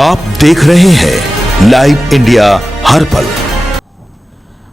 आप देख रहे हैं लाइव इंडिया हर पल।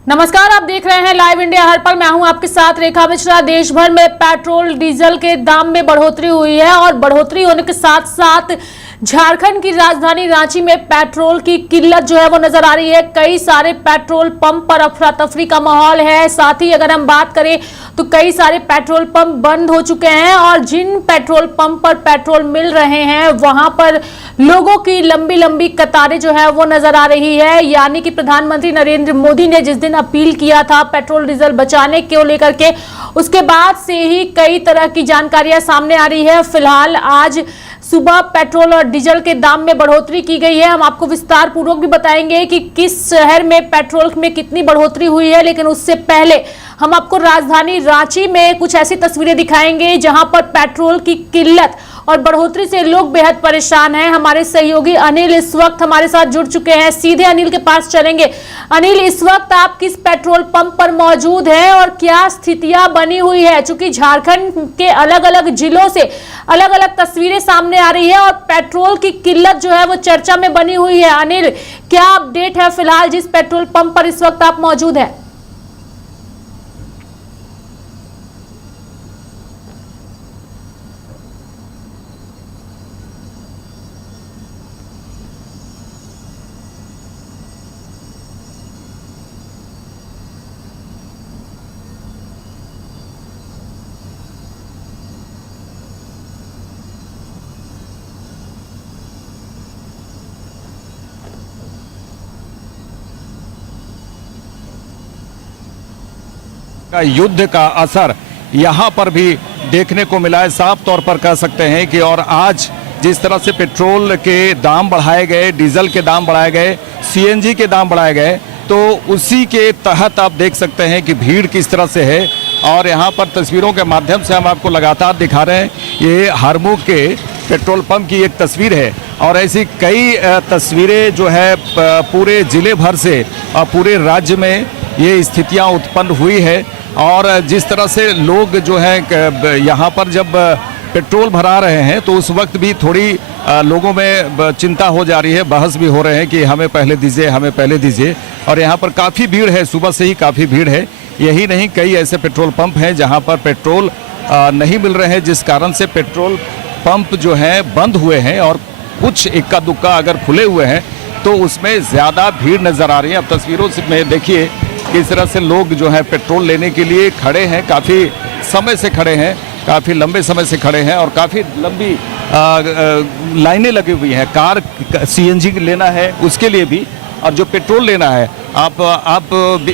नमस्कार, आप देख रहे हैं लाइव इंडिया हर पल। मैं हूं आपके साथ रेखा मिश्रा। देश भर में पेट्रोल डीजल के दाम में बढ़ोतरी हुई है और बढ़ोतरी होने के साथ साथ झारखंड की राजधानी रांची में पेट्रोल की किल्लत जो है वो नजर आ रही है। कई सारे पेट्रोल पंप पर अफरा तफरी का माहौल है। साथ ही अगर हम बात करें तो कई सारे पेट्रोल पंप बंद हो चुके हैं और जिन पेट्रोल पंप पर पेट्रोल मिल रहे हैं वहां पर लोगों की लंबी लंबी कतारें जो है वो नजर आ रही है। यानी कि प्रधानमंत्री नरेंद्र मोदी ने जिस दिन अपील किया था पेट्रोल डीजल बचाने को लेकर के, उसके बाद से ही कई तरह की जानकारियां सामने आ रही है। फिलहाल आज सुबह पेट्रोल और डीजल के दाम में बढ़ोतरी की गई है। हम आपको विस्तार पूर्वक भी बताएंगे कि किस शहर में पेट्रोल में कितनी बढ़ोतरी हुई है, लेकिन उससे पहले हम आपको राजधानी रांची में कुछ ऐसी तस्वीरें दिखाएंगे जहां पर पेट्रोल की किल्लत और बढ़ोतरी से लोग बेहद परेशान हैं। हमारे सहयोगी अनिल इस वक्त हमारे साथ जुड़ चुके हैं। सीधे अनिल के पास चलेंगे। अनिल, इस वक्त आप किस पेट्रोल पंप पर मौजूद हैं और क्या स्थितियां बनी हुई है? चूंकि झारखंड के अलग अलग जिलों से अलग अलग तस्वीरें सामने आ रही है और पेट्रोल की किल्लत जो है वो चर्चा में बनी हुई है। अनिल, क्या अपडेट है फिलहाल जिस पेट्रोल पंप पर इस वक्त आप मौजूद है? का युद्ध का असर यहाँ पर भी देखने को मिला है। साफ तौर पर कह सकते हैं कि और आज जिस तरह से पेट्रोल के दाम बढ़ाए गए, डीजल के दाम बढ़ाए गए, सीएनजी के दाम बढ़ाए गए, तो उसी के तहत आप देख सकते हैं कि भीड़ किस तरह से है। और यहाँ पर तस्वीरों के माध्यम से हम आपको लगातार दिखा रहे हैं। ये हरमुख के पेट्रोल पंप की एक तस्वीर है और ऐसी कई तस्वीरें जो है पूरे जिले भर से और पूरे राज्य में ये स्थितियाँ उत्पन्न हुई है। और जिस तरह से लोग जो हैं यहाँ पर जब पेट्रोल भरा रहे हैं तो उस वक्त भी थोड़ी लोगों में चिंता हो जा रही है, बहस भी हो रहे हैं कि हमें पहले दीजिए, हमें पहले दीजिए। और यहाँ पर काफ़ी भीड़ है, सुबह से ही काफ़ी भीड़ है। यही नहीं, कई ऐसे पेट्रोल पंप हैं जहाँ पर पेट्रोल नहीं मिल रहे हैं, जिस कारण से पेट्रोल पंप जो हैं बंद हुए हैं और कुछ इक्का दुक्का अगर खुले हुए हैं तो उसमें ज़्यादा भीड़ नज़र आ रही है। अब तस्वीरों में देखिए किस तरह से लोग जो है पेट्रोल लेने के लिए खड़े हैं, काफ़ी समय से खड़े हैं, काफ़ी लंबे समय से खड़े हैं और काफ़ी लंबी लाइनें लगी हुई हैं। कार सीएनजी लेना है उसके लिए भी और जो पेट्रोल लेना है। आप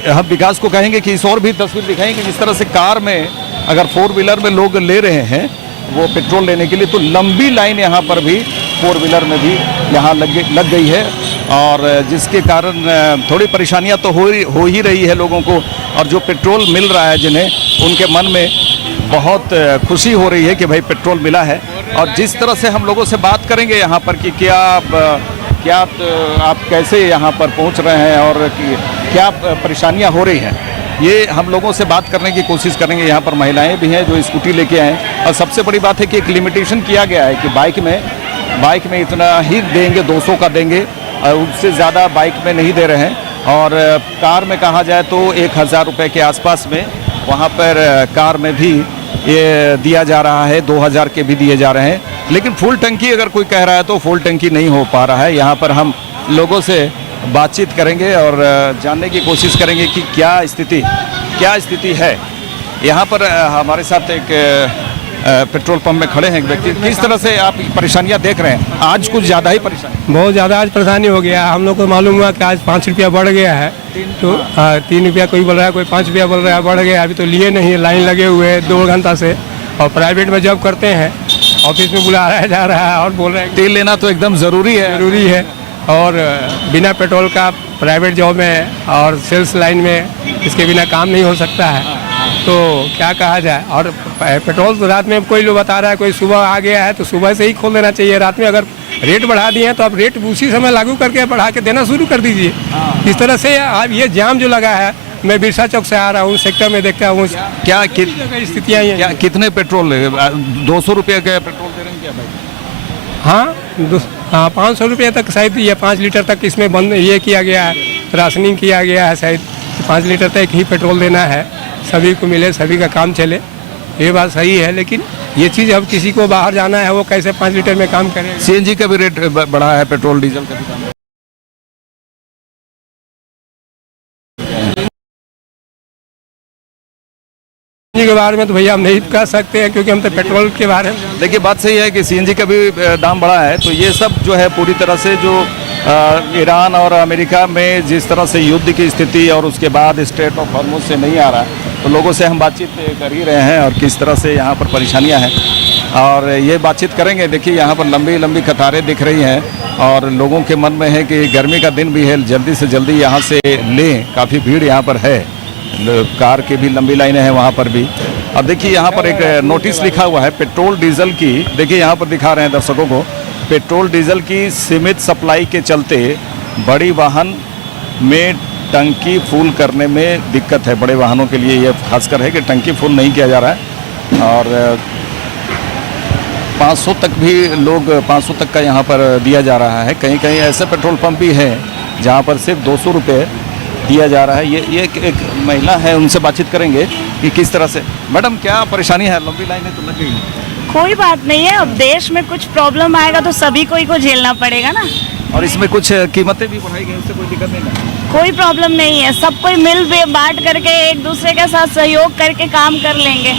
हम विकास को कहेंगे कि इस और भी तस्वीर दिखाएंगे जिस तरह से कार में अगर 4 व्हीलर में लोग ले रहे हैं वो पेट्रोल लेने के लिए, तो लंबी लाइन यहाँ पर भी 4 व्हीलर में भी यहाँ लग गई है और जिसके कारण थोड़ी परेशानियां तो हो ही रही है लोगों को। और जो पेट्रोल मिल रहा है जिन्हें, उनके मन में बहुत खुशी हो रही है कि भाई पेट्रोल मिला है। और जिस तरह से हम लोगों से बात करेंगे यहाँ पर कि क्या आप कैसे यहाँ पर पहुँच रहे हैं और क्या परेशानियाँ हो रही हैं, ये हम लोगों से बात करने की कोशिश करेंगे। यहाँ पर महिलाएं भी हैं जो स्कूटी लेके आए। और सबसे बड़ी बात है कि एक लिमिटेशन किया गया है कि बाइक में इतना ही देंगे, 200 का देंगे, उससे ज़्यादा बाइक में नहीं दे रहे हैं। और कार में कहा जाए तो 1000 रुपये के आसपास में वहाँ पर कार में भी ये दिया जा रहा है, 2000 के भी दिए जा रहे हैं। लेकिन फुल टंकी अगर कोई कह रहा है तो फुल टंकी नहीं हो पा रहा है। यहाँ पर हम लोगों से बातचीत करेंगे और जानने की कोशिश करेंगे कि क्या स्थिति है। यहाँ पर हमारे साथ एक पेट्रोल पंप में खड़े हैं एक व्यक्ति। किस तरह से आप परेशानियां देख रहे हैं? आज कुछ ज़्यादा ही परेशानी, बहुत ज़्यादा आज परेशानी हो गया। हम लोग को मालूम हुआ कि आज 5 रुपया बढ़ गया है, तो 3 रुपया कोई बोल रहा है, कोई 5 रुपया बोल रहा है, बढ़ गया। अभी तो लिए नहीं, लाइन लगे हुए हैं 2 घंटा से। और प्राइवेट में जॉब करते हैं, ऑफिस में बुलाया जा रहा है और बोल रहे हैं तेल लेना तो एकदम ज़रूरी है। और बिना पेट्रोल का प्राइवेट जॉब में और सेल्स लाइन में इसके बिना काम नहीं हो सकता है। तो क्या कहा जाए। और पेट्रोल तो रात में कोई लोग बता रहा है, कोई सुबह आ गया है तो सुबह से ही खोल देना चाहिए। रात में अगर रेट बढ़ा दिए हैं तो आप रेट उसी समय लागू करके बढ़ा के देना शुरू कर दीजिए। इस तरह से अब ये जाम जो लगा है, मैं बिरसा चौक से आ रहा हूँ, सेक्टर में देखता हूँ क्या स्थितियाँ हैं। कितने पेट्रोल 200 रुपये का पेट्रोल दे रहे हैं क्या भाई? हाँ, हाँ 500 रुपये तक शायद ये 5 लीटर तक इसमें बंद ये किया गया है, राशनिंग किया गया है शायद 5 लीटर तक ही पेट्रोल देना है, सभी को मिले, सभी का काम चले। ये बात सही है, लेकिन ये चीज़ अब किसी को बाहर जाना है वो कैसे 5 लीटर में काम करेगा। सीएनजी का भी रेट बढ़ा है, पेट्रोल डीजल का भी दाम। सीएनजी के बारे में तो भैया हम नहीं कह सकते हैं, क्योंकि हम तो पेट्रोल के बारे में। देखिए बात सही है कि सीएनजी का भी दाम बढ़ा है, तो ये सब जो है पूरी तरह से जो ईरान और अमेरिका में जिस तरह से युद्ध की स्थिति और उसके बाद स्ट्रेट ऑफ हॉर्मुज से नहीं आ रहा है, तो लोगों से हम बातचीत कर ही रहे हैं और किस तरह से यहाँ पर परेशानियाँ हैं और ये बातचीत करेंगे। देखिए यहाँ पर लंबी लंबी कतारें दिख रही हैं और लोगों के मन में है कि गर्मी का दिन भी है, जल्दी से जल्दी यहाँ से लें। काफ़ी भीड़ यहाँ पर है, कार की भी लंबी लाइनें हैं वहाँ पर भी। अब देखिए यहाँ पर एक नोटिस लिखा हुआ है पेट्रोल डीजल की, देखिए यहाँ पर दिखा रहे हैं दर्शकों को, पेट्रोल डीजल की सीमित सप्लाई के चलते बड़ी वाहन में टंकी फुल करने में दिक्कत है। बड़े वाहनों के लिए ये खासकर है कि टंकी फुल नहीं किया जा रहा है और 500 तक भी लोग 500 तक का यहाँ पर दिया जा रहा है। कहीं कहीं ऐसे पेट्रोल पंप भी हैं जहाँ पर सिर्फ 200 रुपये दिया जा रहा है। ये एक महिला है, उनसे बातचीत करेंगे कि किस तरह से। मैडम क्या परेशानी है? लंबी लाइनें तो लग गई हैं। कोई बात नहीं है, अब देश में कुछ प्रॉब्लम आएगा तो सभी को ही को झेलना पड़ेगा ना। और इसमें कुछ कीमतें भी बढ़ाई गई, उससे कोई दिक्कत नहीं है? कोई प्रॉब्लम नहीं है, सब कोई मिल बांट करके एक दूसरे के साथ सहयोग करके काम कर लेंगे।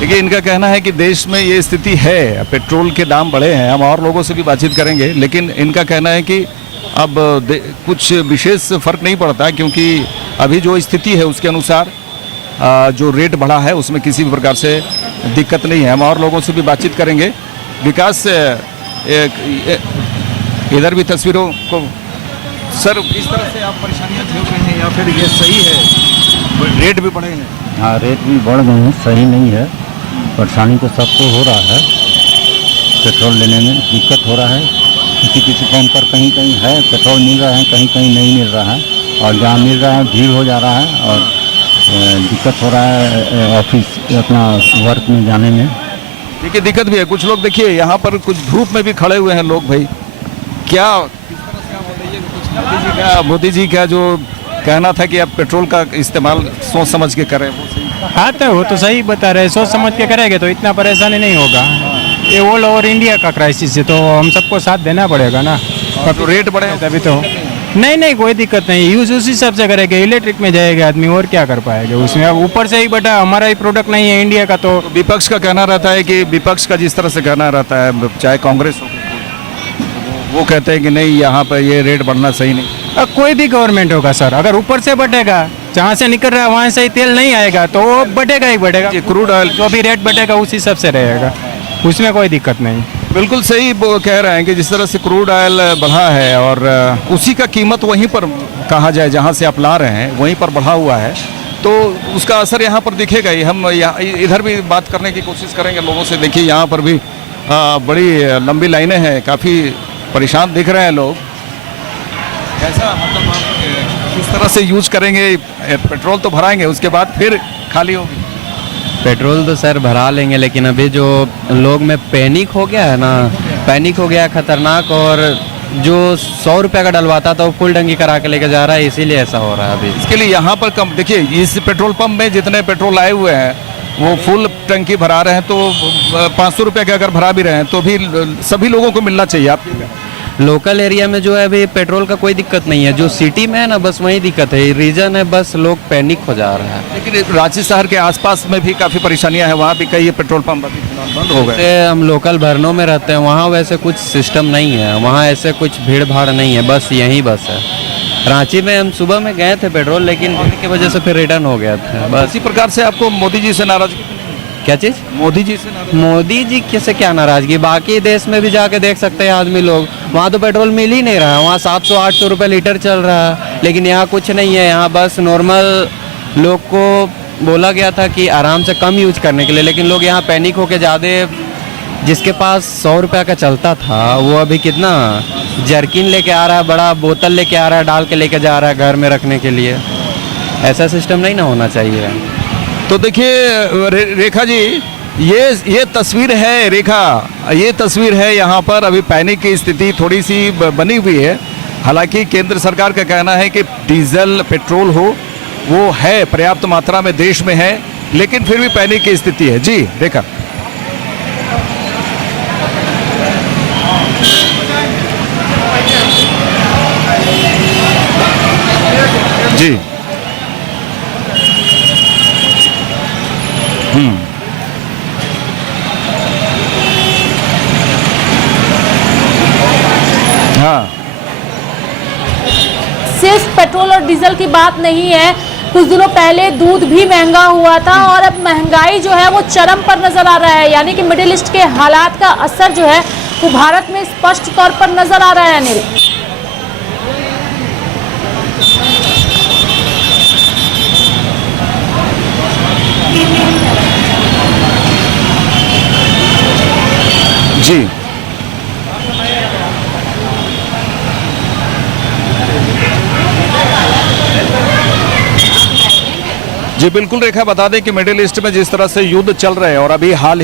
देखिए इनका कहना है कि देश में ये स्थिति है, पेट्रोल के दाम बढ़े हैं। हम और लोगों से भी बातचीत करेंगे, लेकिन इनका कहना है कि अब कुछ विशेष फर्क नहीं पड़ता, क्योंकि अभी जो स्थिति है उसके अनुसार जो रेट बढ़ा है उसमें किसी भी प्रकार से दिक्कत नहीं है। हम और लोगों से भी बातचीत करेंगे। विकास इधर भी तस्वीरों को सर, किस तरह से आप परेशानियां झेल रहे हैं या फिर ये सही है रेट भी बढ़े हैं? हाँ, रेट भी बढ़ गए हैं, सही नहीं है। परेशानी तो सबको हो रहा है, पेट्रोल लेने में दिक्कत हो रहा है। किसी पंप पर कहीं कहीं है पेट्रोल मिल रहा है, कहीं कहीं नहीं मिल रहा है, और जहाँ मिल रहा है भीड़ हो जा रहा है और दिक्कत हो रहा है ऑफिस अपना वर्क में जाने में। देखिए दिक्कत भी है। कुछ लोग देखिए यहाँ पर कुछ धूप में भी खड़े हुए हैं लोग। भाई क्या किस तरह से आप बताइए, कुछ मोदी जी का जो कहना था कि आप पेट्रोल का इस्तेमाल सोच समझ के करें, वो सही? हाँ तो वो तो सही बता रहे, सोच समझ के करेंगे तो इतना परेशानी नहीं होगा। ये ऑल ओवर इंडिया का क्राइसिस है, तो हम सबको साथ देना पड़ेगा ना। तो रेट बढ़े तभी तो नहीं कोई दिक्कत नहीं, यूज उसी हिसाब से करेंगे। इलेक्ट्रिक में जाएगा आदमी, और क्या कर पाएगा उसमें। अब ऊपर से ही बेटा हमारा ही प्रोडक्ट नहीं है इंडिया का। तो विपक्ष का कहना रहता है कि विपक्ष का जिस तरह से कहना रहता है, चाहे कांग्रेस हो, वो कहते हैं कि नहीं यहाँ पर ये रेट बढ़ना सही नहीं। कोई भी गवर्नमेंट होगा सर, अगर ऊपर से बढ़ेगा, जहाँ से निकल रहा है वहाँ से ही तेल नहीं आएगा तो वो बढ़ेगा ही बढ़ेगा। क्रूड ऑयल जो भी रेट बढ़ेगा उस हिसाब से रहेगा, उसमें कोई दिक्कत नहीं। बिल्कुल सही वो कह रहे हैं कि जिस तरह से क्रूड ऑयल बढ़ा है और उसी का कीमत वहीं पर कहा जाए जहाँ से आप ला रहे हैं वहीं पर बढ़ा हुआ है, तो उसका असर यहाँ पर दिखेगा ही। हम इधर भी बात करने की कोशिश करेंगे लोगों से। देखिए यहाँ पर भी बड़ी लंबी लाइनें हैं, काफ़ी परेशान दिख रहे हैं लोग। ऐसा मतलब आप किस तरह से यूज करेंगे? पेट्रोल तो भराएंगे, उसके बाद फिर खाली होगी। पेट्रोल तो सर भरा लेंगे, लेकिन अभी जो लोग में पैनिक हो गया है ना, पैनिक हो गया खतरनाक। और जो 100 रुपये का डलवाता था वो फुल टंकी करा के लेके जा रहा है, इसीलिए ऐसा हो रहा है अभी। इसके लिए यहाँ पर कम देखिए, इस पेट्रोल पंप में जितने पेट्रोल आए हुए हैं वो फुल टंकी भरा रहे हैं, तो 500 रुपये के अगर भरा भी रहे हैं तो भी सभी लोगों को मिलना चाहिए। आप लोकल एरिया में जो है अभी पेट्रोल का कोई दिक्कत नहीं है, जो सिटी में है ना बस वही दिक्कत है। रीजन है बस लोग पैनिक हो जा रहा है। लेकिन रांची शहर के आसपास में भी काफ़ी परेशानियां हैं, वहाँ भी कई पेट्रोल पंप अभी बंद हो गए। जैसे हम लोकल भरनों में रहते हैं, वहाँ वैसे कुछ सिस्टम नहीं है, वहाँ ऐसे कुछ भीड़ भाड़ नहीं है, बस यही बस है। रांची में हम सुबह में गए थे पेट्रोल, लेकिन की वजह से फिर रिटर्न हो गया था बस। इसी प्रकार से आपको मोदी जी से नाराजगी? क्या चीज़? मोदी जी से नाराजगी? मोदी जी से क्या नाराजगी, बाकी देश में भी जाके देख सकते हैं आदमी लोग, वहाँ तो पेट्रोल मिल ही नहीं रहा है। वहाँ 700-800 रुपये लीटर चल रहा है, लेकिन यहाँ कुछ नहीं है। यहाँ बस नॉर्मल लोग को बोला गया था कि आराम से कम यूज करने के लिए, लेकिन लोग यहाँ पैनिक होके ज़्यादा, जिसके पास 100 रुपये का चलता था वो अभी कितना जर्किन लेके आ रहा है, बड़ा बोतल लेके आ रहा है, डाल के लेके जा रहा है घर में रखने के लिए। ऐसा सिस्टम नहीं ना होना चाहिए। तो देखिए रेखा जी, ये तस्वीर है रेखा, ये तस्वीर है यहाँ पर अभी पैनिक की स्थिति थोड़ी सी बनी हुई है। हालांकि केंद्र सरकार का कहना है कि डीजल पेट्रोल हो वो है पर्याप्त मात्रा में देश में है, लेकिन फिर भी पैनिक की स्थिति है। जी रेखा। जी हाँ, सिर्फ पेट्रोल और डीजल की बात नहीं है, कुछ दिनों पहले दूध भी महंगा हुआ था और अब महंगाई जो है वो चरम पर नजर आ रहा है। यानी कि मिडिल ईस्ट के हालात का असर जो है वो भारत में स्पष्ट तौर पर नजर आ रहा है। अनिल, जी जी बिल्कुल रेखा, बता दें कि मिडिल ईस्ट में जिस तरह से युद्ध चल रहे हैं और अभी हाल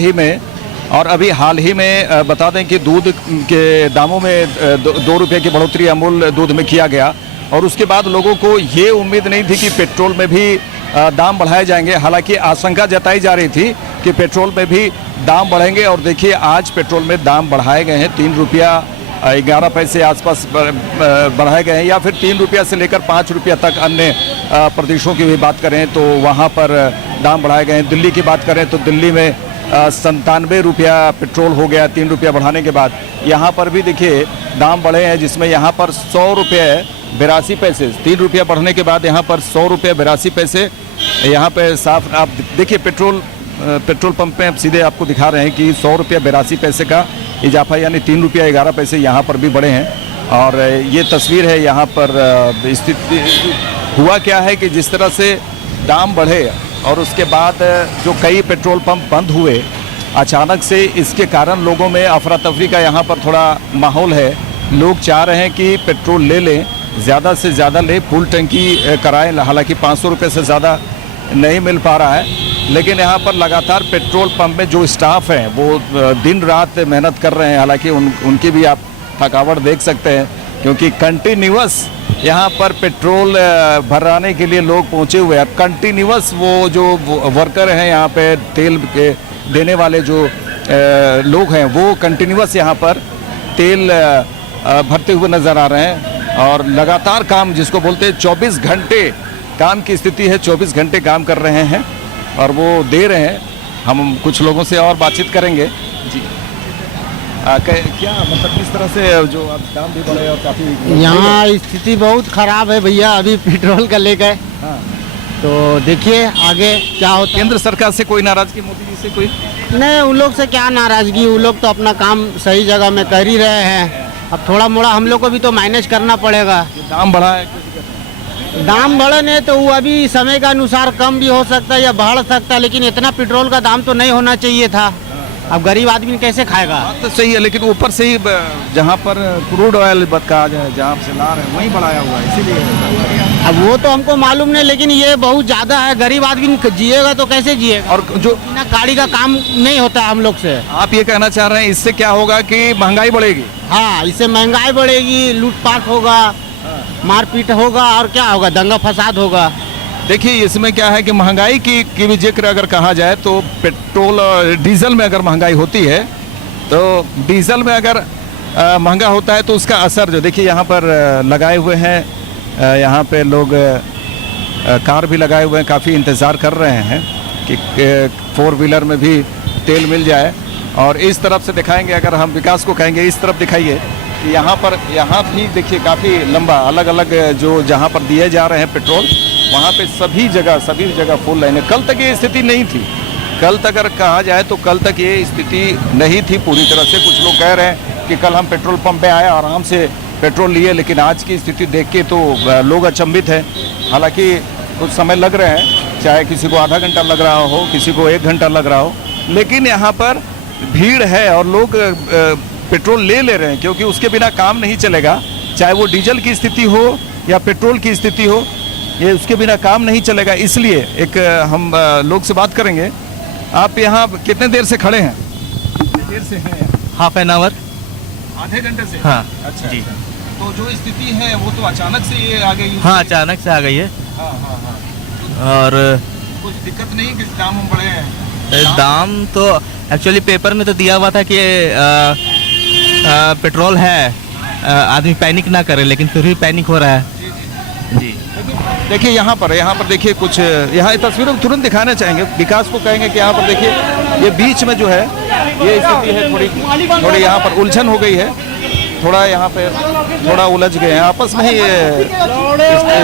ही में बता दें कि दूध के दामों में 2 रुपये की बढ़ोतरी अमूल दूध में किया गया और उसके बाद लोगों को ये उम्मीद नहीं थी कि पेट्रोल में भी दाम बढ़ाए जाएंगे। हालांकि आशंका जताई जा रही थी कि पेट्रोल में भी दाम बढ़ेंगे और देखिए आज पेट्रोल में दाम बढ़ाए गए हैं। 3 रुपया 11 पैसे आसपास बढ़ाए गए हैं या फिर 3 रुपया से लेकर 5 रुपया तक। अन्य प्रदेशों की भी बात करें तो वहाँ पर दाम बढ़ाए गए हैं। दिल्ली की बात करें तो दिल्ली में 97 रुपया पेट्रोल हो गया 3 रुपया बढ़ाने के बाद। यहाँ पर भी देखिए दाम बढ़े हैं, जिसमें यहाँ पर 100 रुपये 82 पैसे, 3 रुपया बढ़ने के बाद यहाँ पर 100 रुपये 82 पैसे। यहाँ पे साफ आप देखिए पेट्रोल पंप में अब सीधे आपको दिखा रहे हैं कि 100 रुपया 82 पैसे का इजाफा, यानी 3 रुपया 11 पैसे यहाँ पर भी बढ़े हैं। और ये तस्वीर है यहाँ पर स्थिति। हुआ क्या है कि जिस तरह से दाम बढ़े और उसके बाद जो कई पेट्रोल पंप बंद हुए अचानक से, इसके कारण लोगों में अफरा तफरी का यहाँ पर थोड़ा माहौल है। लोग चाह रहे हैं कि पेट्रोल ले लें, ज़्यादा से ज़्यादा ले, फुल टंकी कराएं। हालांकि 500 रुपये से ज़्यादा नहीं मिल पा रहा है, लेकिन यहाँ पर लगातार पेट्रोल पंप में जो स्टाफ हैं वो दिन रात मेहनत कर रहे हैं। हालांकि उनकी भी आप थकावट देख सकते हैं, क्योंकि कंटिन्यूअस यहाँ पर पेट्रोल भराने के लिए लोग पहुँचे हुए हैं। कंटिन्यूअस वो जो वर्कर हैं यहाँ पे तेल के देने वाले जो लोग हैं वो कंटिन्यूअस यहाँ पर तेल भरते हुए नज़र आ रहे हैं। और लगातार काम, जिसको बोलते हैं 24 घंटे काम की स्थिति है, 24 घंटे काम कर रहे हैं और वो दे रहे हैं। हम कुछ लोगों से और बातचीत करेंगे। जी क्या मतलब किस तरह से जो अब दाम भी बढ़े और काफ़ी यहाँ स्थिति बहुत खराब है भैया अभी पेट्रोल का लेकर। हाँ। तो देखिए आगे क्या होता है। केंद्र सरकार से कोई नाराजगी मोदी जी से कोई नहीं, उन लोग से क्या नाराजगी, उन लोग तो अपना काम सही जगह में कर ही रहे हैं। अब थोड़ा मोड़ा हम लोग को भी तो मैनेज करना पड़ेगा। दाम बढ़ा है, दाम बढ़े नहीं तो वो अभी समय के अनुसार कम भी हो सकता है या बढ़ सकता है, लेकिन इतना पेट्रोल का दाम तो नहीं होना चाहिए था। अब गरीब आदमी कैसे खाएगा। बात तो सही है, लेकिन ऊपर से ही जहाँ पर क्रूड ऑयल कहा जाए, जहाँ से ला रहे हैं वहीं बढ़ाया हुआ है, इसीलिए। अब वो तो हमको मालूम नहीं, लेकिन ये बहुत ज़्यादा है। गरीब आदमी जिएगा तो कैसे जिएगा। और जो बिना गाड़ी का काम नहीं होता हम लोग से। आप ये कहना चाह रहे हैं इससे क्या होगा कि महंगाई बढ़ेगी। हाँ, इससे महंगाई बढ़ेगी, लूटपाट होगा, मारपीट होगा और क्या होगा, दंगा फसाद होगा। देखिए इसमें क्या है कि महंगाई की भी जिक्र अगर कहा जाए तो पेट्रोल और डीजल में अगर महंगाई होती है तो डीजल में अगर महंगा होता है तो उसका असर जो देखिए यहाँ पर लगाए हुए हैं, यहाँ पे लोग कार भी लगाए हुए हैं, काफ़ी इंतज़ार कर रहे हैं कि 4 व्हीलर में भी तेल मिल जाए। और इस तरफ से दिखाएंगे, अगर हम विकास को कहेंगे इस तरफ दिखाइए, यहाँ भी देखिए काफ़ी लंबा अलग अलग जो जहाँ पर दिए जा रहे हैं पेट्रोल, वहाँ पे सभी जगह फुल लाइन है। कल तक ये स्थिति नहीं थी। कल तक अगर कहा जाए तो कल तक ये स्थिति नहीं थी पूरी तरह से। कुछ लोग कह रहे हैं कि कल हम पेट्रोल पंप पे आए आराम से पेट्रोल लिए, लेकिन आज की स्थिति देख के तो लोग अचंभित हैं। हालांकि कुछ समय लग रहे हैं, चाहे किसी को आधा घंटा लग रहा हो, किसी को 1 घंटा लग रहा हो, लेकिन यहाँ पर भीड़ है और लोग पेट्रोल ले रहे हैं, क्योंकि उसके बिना काम नहीं चलेगा। चाहे वो डीजल की स्थिति हो या पेट्रोल की स्थिति हो, ये उसके बिना काम नहीं चलेगा। इसलिए एक हम लोग से बात करेंगे। आप यहाँ कितने देर से खड़े हैं? कितने देर से हैं? Half an hour. आधे घंटे से? हाँ अच्छा जी। तो जो स्थिति है वो तो अचानक से ये आ गई? हाँ अचानक से आ गई है। हाँ हाँ हाँ। और कुछ दिक्कत नहीं कि दाम बढ़े हैं? दाम तो एक्चुअली पेपर में तो दिया हुआ था कि पेट्रोल है, आदमी पैनिक ना करे, लेकिन फिर भी पैनिक हो रहा है जी। देखिए यहाँ पर देखिए कुछ यहाँ तस्वीरों तुरंत दिखाना चाहेंगे, विकास को कहेंगे कि यहाँ पर देखिए ये बीच में जो है ये स्थिति है, थोड़ी यहाँ पर उलझन हो गई है, थोड़ा यहाँ पे थोड़ा उलझ गए हैं आपस में ही,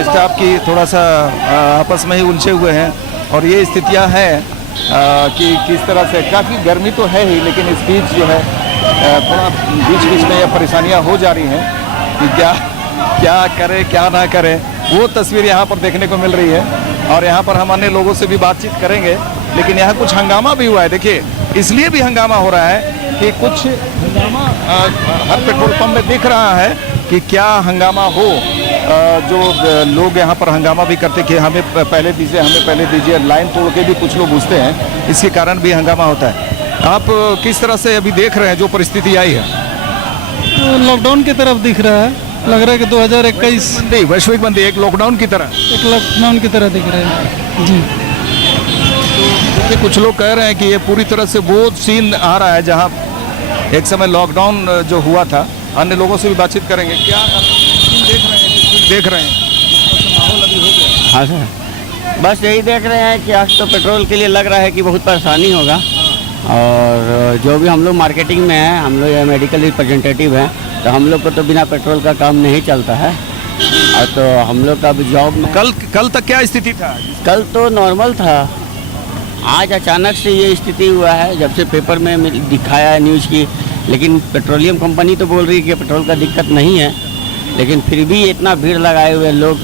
स्टाफ की थोड़ा सा आपस में ही उलझे हुए हैं। और ये स्थितियाँ हैं कि किस तरह से, काफ़ी गर्मी तो है ही, लेकिन इस बीच जो है थोड़ा बीच में ये परेशानियाँ हो जा रही हैं कि क्या करें क्या ना करें, वो तस्वीर यहाँ पर देखने को मिल रही है। और यहाँ पर हम अन्य लोगों से भी बातचीत करेंगे, लेकिन यहाँ कुछ हंगामा भी हुआ है। देखिए इसलिए भी हंगामा हो रहा है कि कुछ हंगामा हर पेट्रोल पंप में दिख रहा है कि क्या हंगामा हो, जो लोग यहाँ पर हंगामा भी करते कि हमें पहले दीजिए, लाइन तोड़ के भी कुछ लोग घुसते हैं, इसके कारण भी हंगामा होता है। आप किस तरह से अभी देख रहे हैं जो परिस्थिति आई है? तो लॉकडाउन की तरफ दिख रहा है, लग रहा है कि 2021 वैश्विक बंदी एक लॉकडाउन की तरह, एक लॉकडाउन की तरह दिख रहा है जी। तो कुछ लोग कह रहे हैं कि ये पूरी तरह से वो सीन आ रहा है जहाँ एक समय लॉकडाउन जो हुआ था। अन्य लोगों से भी बातचीत करेंगे। क्या देख रहे हैं माहौल अभी हो गया? हाँ सर, बस यही देख रहे हैं कि आज तो पेट्रोल के लिए लग रहा है कि बहुत परेशानी होगा। और जो भी हम लोग मार्केटिंग में हैं, हम लोग मेडिकल रिप्रेजेंटेटिव हैं, तो हम लोग को तो बिना पेट्रोल का काम नहीं चलता है। और तो हम लोग का जॉब में कल तक क्या स्थिति था? कल तो नॉर्मल था, आज अचानक से ये स्थिति हुआ है जब से पेपर में दिखाया है न्यूज़ की। लेकिन पेट्रोलियम कंपनी तो बोल रही है कि पेट्रोल का दिक्कत नहीं है, लेकिन फिर भी इतना भीड़ लगाए हुए लोग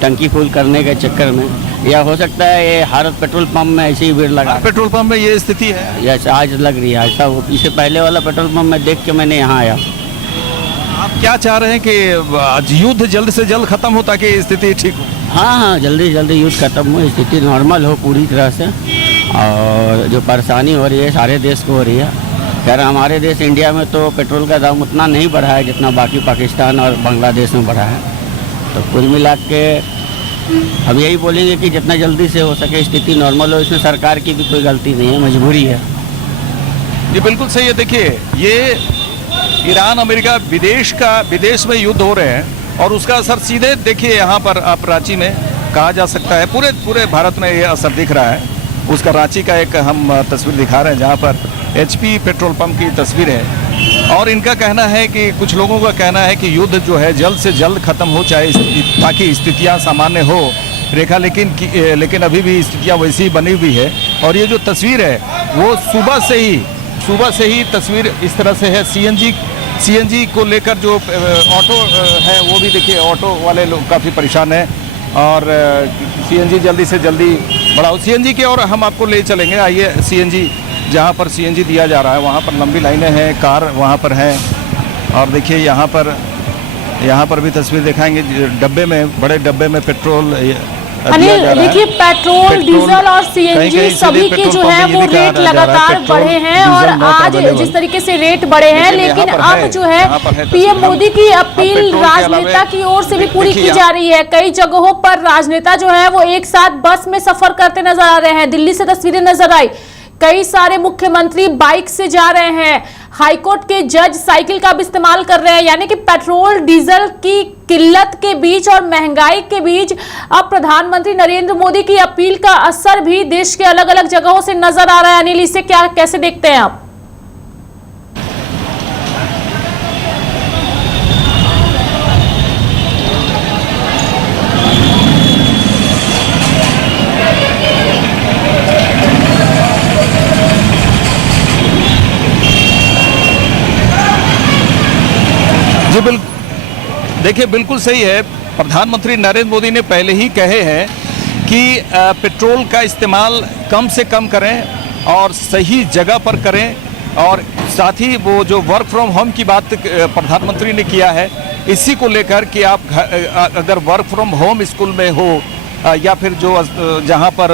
टंकी फुल करने के चक्कर में, या हो सकता है ये हर पेट्रोल पंप में ऐसी ही भीड़ लगा। पेट्रोल पंप में ये स्थिति है? यस, आज लग रही है ऐसा। वो इससे पहले वाला पेट्रोल पंप में देख के मैंने यहाँ आया। आप क्या चाह रहे हैं कि युद्ध जल्द से जल्द खत्म हो ताकि स्थिति ठीक हो? हाँ, जल्दी जल्दी युद्ध खत्म हो, स्थिति नॉर्मल हो पूरी तरह से। और जो परेशानी हो रही है सारे देश को हो रही है। खैर हमारे देश इंडिया में तो पेट्रोल का दाम उतना नहीं बढ़ा है जितना बाकी पाकिस्तान और बांग्लादेश में बढ़ा है। तो कुल मिला के हम यही बोलेंगे कि जितना जल्दी से हो सके स्थिति नॉर्मल हो। इसमें सरकार की भी कोई गलती नहीं है, मजबूरी है। ये बिल्कुल सही है। देखिए ये ईरान अमेरिका विदेश में युद्ध हो रहे हैं और उसका असर सीधे देखिए यहाँ पर आप रांची में कहा जा सकता है, पूरे भारत में ये असर दिख रहा है। उसका रांची का एक हम तस्वीर दिखा रहे हैं जहाँ पर HP पेट्रोल पंप की तस्वीर है। और इनका कहना है कि कुछ लोगों का कहना है कि युद्ध जो है जल्द से जल्द खत्म हो चाहे ताकि स्थितियाँ सामान्य हो रेखा, लेकिन अभी भी स्थितियाँ वैसी ही बनी हुई है। और ये जो तस्वीर है वो सुबह से ही तस्वीर इस तरह से है। CNG को लेकर जो ऑटो है वो भी देखिए, ऑटो वाले लोग काफ़ी परेशान हैं और CNG जल्दी से जल्दी बढ़ाओ CNG की। और हम आपको ले चलेंगे, आइए CNG जहाँ पर CNG दिया जा रहा है वहाँ पर लंबी लाइनें हैं, कार वहाँ पर हैं। और देखिए यहाँ पर भी तस्वीर दिखाएंगे, डब्बे में, बड़े डब्बे में पेट्रोल अनिल। देखिए पेट्रोल, डीजल और CNG सभी के जो है वो रेट लगातार बढ़े हैं। और आज जिस तरीके से रेट बढ़े हैं, लेकिन अब जो है PM मोदी की अपील राजनेता की ओर से भी पूरी की जा रही है। कई जगहों पर राजनेता जो है वो एक साथ बस में सफर करते नजर आ रहे हैं। दिल्ली से तस्वीरें नजर आई, कई सारे मुख्यमंत्री बाइक से जा रहे हैं। हाईकोर्ट के जज साइकिल का भी इस्तेमाल कर रहे हैं। यानी कि पेट्रोल डीजल की किल्लत के बीच और महंगाई के बीच अब प्रधानमंत्री नरेंद्र मोदी की अपील का असर भी देश के अलग अलग जगहों से नजर आ रहा है। अनिल, इसे कैसे देखते हैं आप? जी देखिए बिल्कुल सही है। प्रधानमंत्री नरेंद्र मोदी ने पहले ही कहे हैं कि पेट्रोल का इस्तेमाल कम से कम करें और सही जगह पर करें। और साथ ही वो जो वर्क फ्रॉम होम की बात प्रधानमंत्री ने किया है, इसी को लेकर कि आप अगर वर्क फ्रॉम होम स्कूल में हो या फिर जो जहाँ पर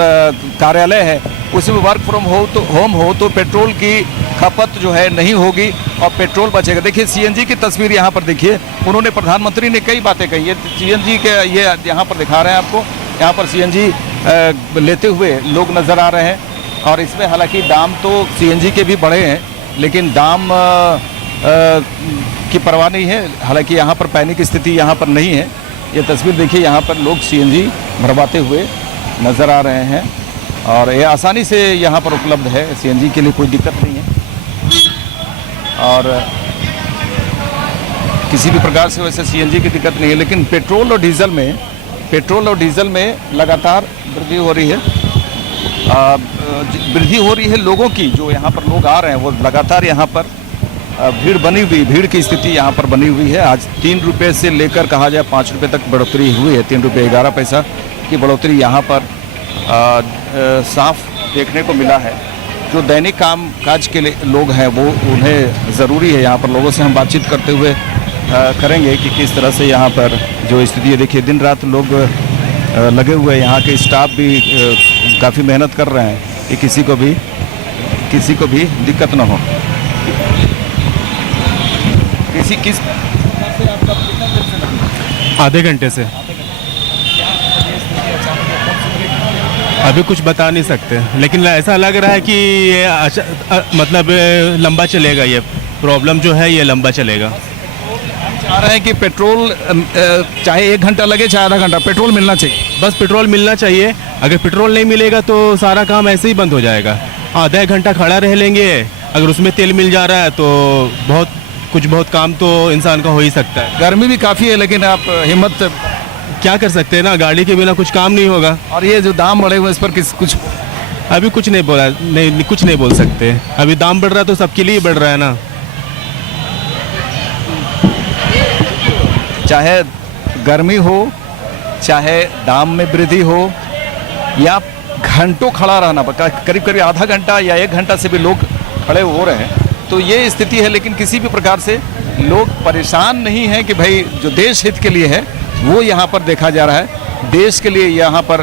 कार्यालय है उसी में वर्क फ्रॉम होम हो तो पेट्रोल की खपत जो है नहीं होगी और पेट्रोल बचेगा। देखिए सीएनजी की तस्वीर यहाँ पर देखिए, उन्होंने प्रधानमंत्री ने कई बातें कही है। सीएनजी के ये यहाँ पर दिखा रहे हैं आपको, यहाँ पर सीएनजी लेते हुए लोग नज़र आ रहे हैं और इसमें हालांकि दाम तो सीएनजी के भी बढ़े हैं लेकिन दाम की परवाह नहीं है। हालांकि यहाँ पर पैनिक की स्थिति यहाँ पर नहीं है। ये तस्वीर देखिए, यहाँ पर लोग सीएनजी भरवाते हुए नज़र आ रहे हैं और ये आसानी से यहाँ पर उपलब्ध है, सीएनजी के लिए कोई दिक्कत नहीं है और किसी भी प्रकार से वैसे सीएनजी की दिक्कत नहीं है। लेकिन पेट्रोल और डीजल में लगातार वृद्धि हो रही है, लोगों की, जो यहाँ पर लोग आ रहे हैं वो लगातार यहाँ पर भीड़ की स्थिति यहाँ पर बनी हुई है। आज 3 रुपये से लेकर कहा जाए 5 रुपये तक बढ़ोतरी हुई है। 3 रुपये 11 पैसा की बढ़ोतरी यहाँ पर साफ देखने को मिला है। जो दैनिक काम काज के लिए लोग हैं वो उन्हें ज़रूरी है। यहाँ पर लोगों से हम बातचीत करते हुए करेंगे कि किस तरह से यहाँ पर जो स्थिति है। देखिए दिन रात लोग लगे हुए हैं, यहाँ के स्टाफ भी काफ़ी मेहनत कर रहे हैं कि किसी को भी दिक्कत ना हो। आधे घंटे से अभी कुछ बता नहीं सकते, लेकिन ऐसा लग रहा है कि ये मतलब लंबा चलेगा। ये प्रॉब्लम जो है ये लंबा चलेगा। चाह रहे हैं कि पेट्रोल चाहे 1 घंटा लगे चाहे आधा घंटा, पेट्रोल मिलना चाहिए। बस पेट्रोल मिलना चाहिए। अगर पेट्रोल नहीं मिलेगा तो सारा काम ऐसे ही बंद हो जाएगा। आधा घंटा खड़ा रह लेंगे, अगर उसमें तेल मिल जा रहा है तो बहुत काम तो इंसान का हो ही सकता है। गर्मी भी काफ़ी है लेकिन आप हिम्मत क्या कर सकते हैं ना, गाड़ी के बिना कुछ काम नहीं होगा। और ये जो दाम बढ़े हुए इस पर कुछ अभी कुछ नहीं बोला, नहीं कुछ नहीं बोल सकते। अभी दाम बढ़ रहा है तो सबके लिए बढ़ रहा है ना। चाहे गर्मी हो, चाहे दाम में वृद्धि हो या घंटों खड़ा रहना, करीब आधा घंटा या 1 घंटा से भी लोग खड़े हो रहे हैं, तो ये स्थिति है। लेकिन किसी भी प्रकार से लोग परेशान नहीं हैं कि भाई जो देश हित के लिए है वो यहाँ पर देखा जा रहा है। देश के लिए यहाँ पर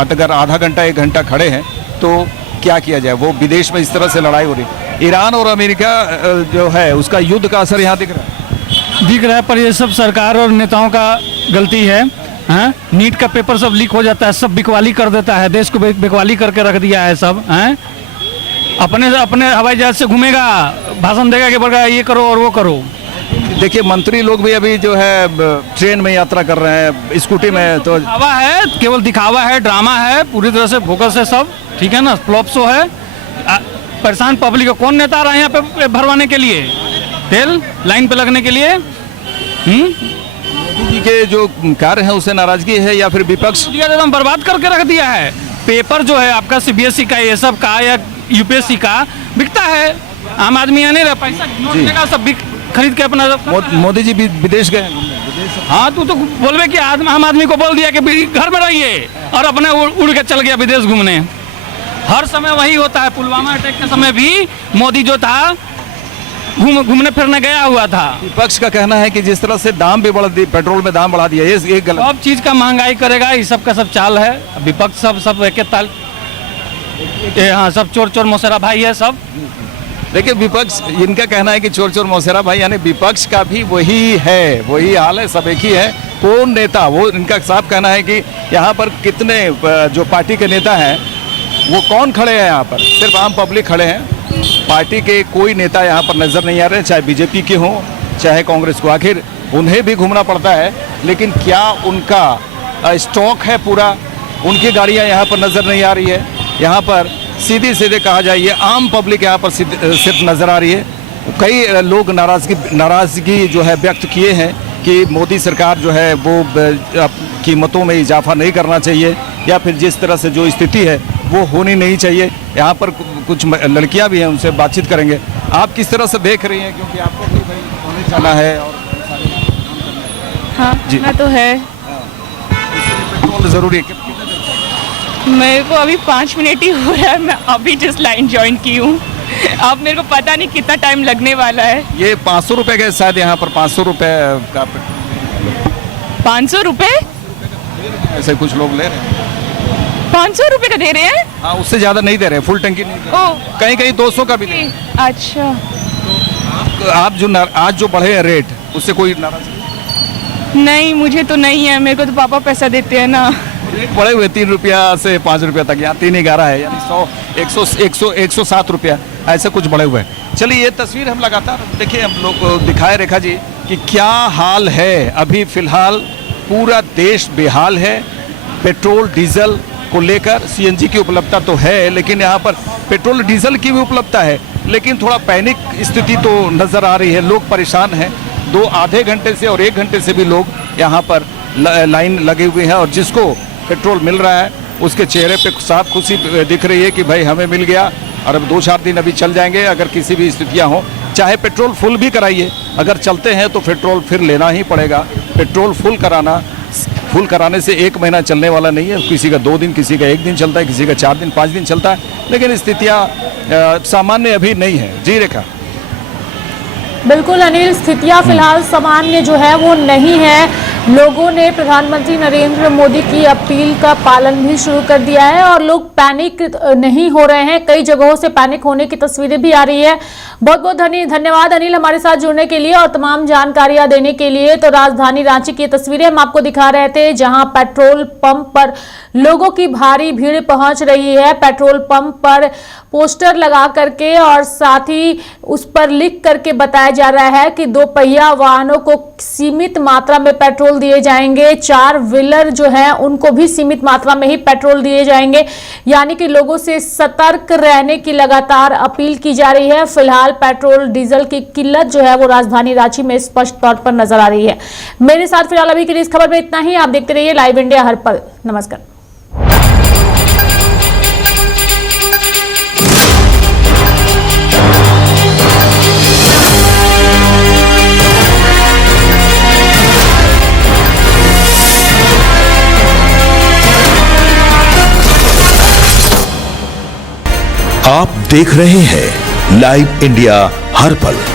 अगर आधा घंटा 1 घंटा खड़े हैं तो क्या किया जाए। वो विदेश में इस तरह से लड़ाई हो रही है। ईरान और अमेरिका जो है उसका युद्ध का असर यहाँ दिख रहा है। पर ये सब सरकार और नेताओं का गलती है। नीट का पेपर सब लीक हो जाता है, सब बिकवाली कर देता है, देश को बिकवाली करके रख दिया है सब। अपने हवाई जहाज से घूमेगा, भाषण देगा कि बड़ा ये करो और वो करो। देखिए मंत्री लोग भी अभी जो है ट्रेन में यात्रा कर रहे हैं, स्कूटी में। तो दिखावा है, केवल दिखावा है, ड्रामा है, पूरी तरह से फोकस है सब, ठीक है ना, फ्लॉप शो है। परेशान पब्लिक को कौन नेता आ रहा है यहाँ पे भरवाने के लिए, तेल लाइन पे लगने के लिए? मोदी जी के जो कार्य है उससे नाराजगी है या फिर विपक्ष एकदम बर्बाद करके रख दिया है। पेपर जो है आपका सीबीएसई का, ये सब का या यूपीएससी का बिकता है, आम आदमी यहाँ नहीं रह, पैसा देगा सब खरीद के अपना। मोदी जी विदेश गए। हाँ तू तो बोलबे कि आम आदमी को बोल दिया कि घर में रहिए और अपने उड़ के चल गया विदेश घूमने। हर समय वही होता है। पुलवामा अटैक के समय भी मोदी जो था घूमने फिरने गया हुआ था। विपक्ष का कहना है कि जिस तरह से दाम भी बढ़ा दिए, पेट्रोल में दाम बढ़ा दिया, ये गलत। सब चीज का महंगाई करेगा, ये सब का सब चाल है। विपक्ष सब एक ताल, हाँ सब चोर मौसेरा भाई है सब। देखिए विपक्ष, इनका कहना है कि चोर मौसेरा भाई, यानी विपक्ष का भी वही है, वही हाल है, सब एक ही है। कौन नेता, वो इनका साफ कहना है कि यहाँ पर कितने जो पार्टी के नेता हैं वो कौन खड़े हैं यहाँ पर, सिर्फ आम पब्लिक खड़े हैं। पार्टी के कोई नेता यहाँ पर नज़र नहीं आ रहे, चाहे बीजेपी के हों चाहे कांग्रेस को। आखिर उन्हें भी घूमना पड़ता है, लेकिन क्या उनका स्टॉक है पूरा? उनकी गाड़ियाँ यहाँ पर नज़र नहीं आ रही है। यहाँ पर सीधे कहा जाए ये आम पब्लिक यहाँ पर सिर्फ नज़र आ रही है। कई लोग नाराज़गी जो है व्यक्त किए हैं कि मोदी सरकार जो है वो कीमतों में इजाफा नहीं करना चाहिए या फिर जिस तरह से जो स्थिति है वो होनी नहीं चाहिए। यहाँ पर कुछ लड़कियाँ भी हैं, उनसे बातचीत करेंगे। आप किस तरह से देख रही हैं, क्योंकि आपको भी भाई होने जाना है और हाँ ना तो है। पेट्रोल ज़रूरी है। मेरे को अभी 5 मिनट ही हो रहा है, मैं अभी जस्ट लाइन ज्वाइन की हूँ। अब मेरे को पता नहीं कितना टाइम लगने वाला है। ये 500 रुपये का शायद यहाँ पर 500 रुपये का 500 रुपये ऐसे कुछ लोग ले रहे हैं। 500 रुपए का दे रहे हैं? हाँ, उससे ज़्यादा नहीं दे रहे, फुल टंकी नहीं दे रहे। ओ कहीं कहीं 200 का भी दे रहे हैं। अच्छा, आप जो आज जो बढ़े हैं रेट, उससे कोई नाराज नहीं मुझे तो नहीं है, मेरे को तो पापा पैसा देते हैं ना। रेट बढ़े हुए 3 रुपया से 5 रुपया तक, यहाँ 3.11 है, यानी 107 रुपया ऐसे कुछ बढ़े हुए हैं। चलिए ये तस्वीर हम लगातार देखिए, हम लोग दिखाए रेखा जी कि क्या हाल है। अभी फिलहाल पूरा देश बेहाल है। पेट्रोल डीजल को लेकर सीएनजी की उपलब्धता तो है, लेकिन यहाँ पर पेट्रोल डीजल की भी उपलब्धता है, लेकिन थोड़ा पैनिक स्थिति तो नज़र आ रही है। लोग परेशान हैं। आधे घंटे से और 1 घंटे से भी लोग यहाँ पर लाइन लगे हुए हैं, और जिसको पेट्रोल मिल रहा है उसके चेहरे पे साफ खुशी दिख रही है कि भाई हमें मिल गया, और अब 2-4 दिन अभी चल जाएंगे। अगर किसी भी स्थितियाँ हों, चाहे पेट्रोल फुल भी कराइए, अगर चलते हैं तो पेट्रोल फिर लेना ही पड़ेगा। पेट्रोल फुल कराने से 1 महीना चलने वाला नहीं है। किसी का 2 दिन, किसी का 1 दिन चलता है, किसी का 4 दिन 5 दिन चलता है, लेकिन स्थितियाँ सामान्य अभी नहीं है। जी रेखा। बिल्कुल अनिल, स्थितियां फिलहाल सामान्य जो है वो नहीं है। लोगों ने प्रधानमंत्री नरेंद्र मोदी की अपील का पालन भी शुरू कर दिया है और लोग पैनिक नहीं हो रहे हैं। कई जगहों से पैनिक होने की तस्वीरें भी आ रही है। बहुत बहुत धन्यवाद अनिल हमारे साथ जुड़ने के लिए और तमाम जानकारियां देने के लिए। तो राजधानी रांची की तस्वीरें हम आपको दिखा रहे थे, जहां पेट्रोल पंप पर लोगों की भारी भीड़ पहुंच रही है। पेट्रोल पंप पर पोस्टर लगा करके और साथ ही उस पर लिख करके बताया जा रहा है कि 2 पहिया वाहनों को सीमित मात्रा में पेट्रोल दिए जाएंगे। 4 व्हीलर जो है उनको भी सीमित मात्रा में ही पेट्रोल दिए जाएंगे। यानी कि लोगों से सतर्क रहने की लगातार अपील की जा रही है। फिलहाल पेट्रोल डीजल की किल्लत जो है वो राजधानी रांची में स्पष्ट तौर पर नजर आ रही है। मेरे साथ फिलहाल अभी के लिए इस खबर में इतना ही। आप देखते रहिए लाइव इंडिया हर पल। नमस्कार। आप देख रहे हैं लाइव इंडिया हर पल।